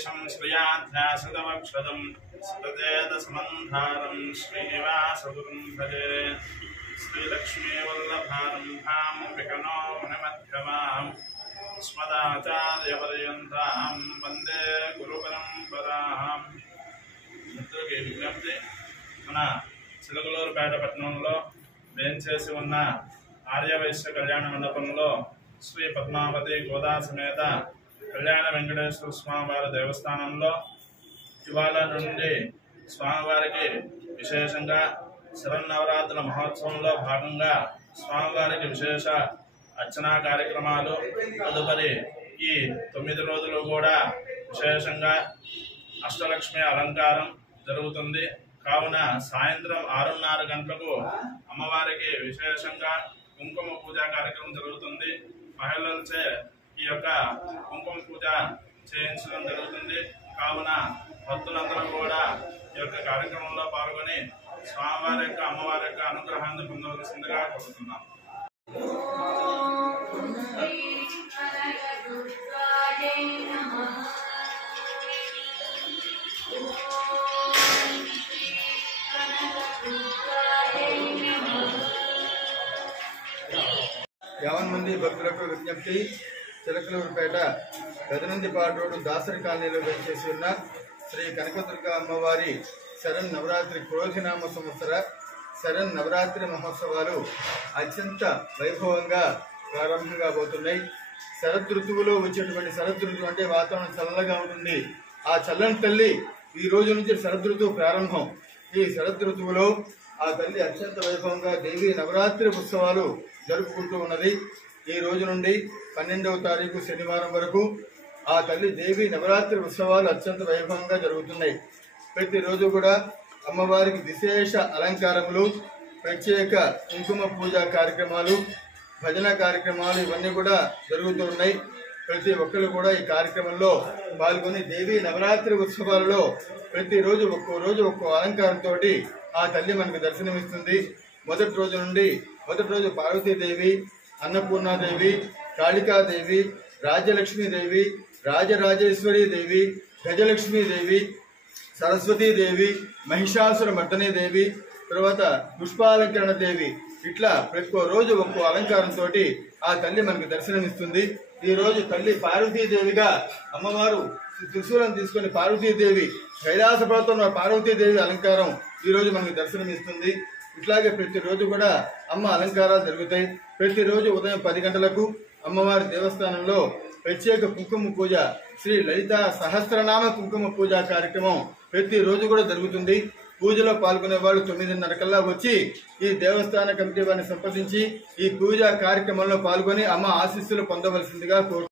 यशं श्रियाध्यासृतमक्षदं सततेदसमन्धारं श्रीनिवासगुरुं भजे श्रीलक्ष्मीवल्लभारम्भां विकनो मुनिमध्यमाम् अस्मदाचार्यपर्यन्तां वन्दे गुरुपरम्पराम्। మిత్రులకి విజ్ఞప్తి, మన చిలకలూరుపేట పట్టణంలో వేంచేసి ఉన్న ఆర్యవైశ్య కళ్యాణ మండపంలో శ్రీ పద్మావతి గోదా సమేత కళ్యాణ వెంకటేశ్వర స్వామివారి దేవస్థానంలో ఇవాళ నుండి స్వామివారికి విశేషంగా శరన్నవరాత్రుల మహోత్సవంలో భాగంగా స్వామివారికి విశేష అర్చనా కార్యక్రమాలు, తదుపరి ఈ 9 రోజులు కూడా విశేషంగా అష్టలక్ష్మి అలంకారం జరుగుతుంది. కావున సాయంత్రం 6:30 గంటలకు అమ్మవారికి విశేషంగా కుంకుమ పూజా కార్యక్రమం జరుగుతుంది. మహిళలచే ఈ యొక్క కుంకుమ పూజ చేయించడం జరుగుతుంది. కావున భక్తులందరూ కూడా ఈ యొక్క కార్యక్రమంలో పాల్గొని స్వామివారి యొక్క అమ్మవారి యొక్క అనుగ్రహాన్ని పొందవలసిందిగా కోరుతున్నాం. యావన్మంది భక్తులకు విజ్ఞప్తి, చిలకలూరుపేట పెదనందిపాడు రోడ్డు దాసరి కాలనీలో వేయించేసి ఉన్న శ్రీ కనకదుర్గ అమ్మవారి శరణ్ నవరాత్రి క్రోధినామ సంవత్సర శరణ్ నవరాత్రి మహోత్సవాలు అత్యంత వైభవంగా ప్రారంభం కాబోతున్నాయి. శరదృతువులో వచ్చేటువంటి శరదృతువు అంటే వాతావరణం చల్లగా ఉంటుంది. ఆ చల్లని తల్లి ఈ రోజు నుంచి శరదృతువు ప్రారంభం. ఈ శరదృతువులో ఆ తల్లి అత్యంత వైభవంగా దేవి నవరాత్రి ఉత్సవాలు జరుపుకుంటూ ఉన్నది. ఈ రోజు నుండి 12వ తారీఖు శనివారం వరకు ఆ తల్లి దేవి నవరాత్రి ఉత్సవాలు అత్యంత వైభవంగా జరుగుతున్నాయి. ప్రతిరోజు కూడా అమ్మవారికి విశేష అలంకారములు, ప్రత్యేక కుంకుమ పూజా కార్యక్రమాలు, భజన కార్యక్రమాలు ఇవన్నీ కూడా జరుగుతూ ఉన్నాయి. ప్రతి ఒక్కరు కూడా ఈ కార్యక్రమంలో పాల్గొని దేవి నవరాత్రి ఉత్సవాలలో ప్రతిరోజు ఒక్కో రోజు ఒక్కో అలంకారంతో ఆ తల్లి మనకు దర్శనమిస్తుంది. మొదటి రోజు పార్వతీదేవి, అన్నపూర్ణాదేవి, కాళికాదేవి, రాజ్యలక్ష్మీదేవి, రాజరాజేశ్వరీ దేవి, గజలక్ష్మీదేవి, సరస్వతీదేవి, మహిషాసుర మర్దనీదేవి, తర్వాత పుష్పాలంకరణ దేవి, ఇట్లా ప్రతి రోజు ఒక్కో అలంకారంతో ఆ తల్లి మనకు దర్శనమిస్తుంది. ఈ రోజు తల్లి పార్వతీదేవిగా అమ్మవారు త్రిశూలం తీసుకుని పార్వతీదేవి కైలాస పర్వతంలో పార్వతీదేవి అలంకారం ఈ రోజు మనకు దర్శనమిస్తుంది. ఇట్లాగే ప్రతిరోజు కూడా అమ్మ అలంకారాలు జరుగుతాయి. ప్రతిరోజు ఉదయం 10 గంటలకు అమ్మవారి దేవస్థానంలో ప్రత్యేక కుంకుమ పూజ, శ్రీ లలిత సహస్రనామ కుంకుమ పూజ కార్యక్రమం ప్రతిరోజు కూడా జరుగుతుంది. పూజలో పాల్గొనే వాళ్ళు 9:30 కల్లా వచ్చి ఈ దేవస్థాన కమిటీ వారిని సంప్రదించి ఈ పూజా కార్యక్రమంలో పాల్గొని అమ్మ ఆశీస్సులు పొందవలసిందిగా కోరు.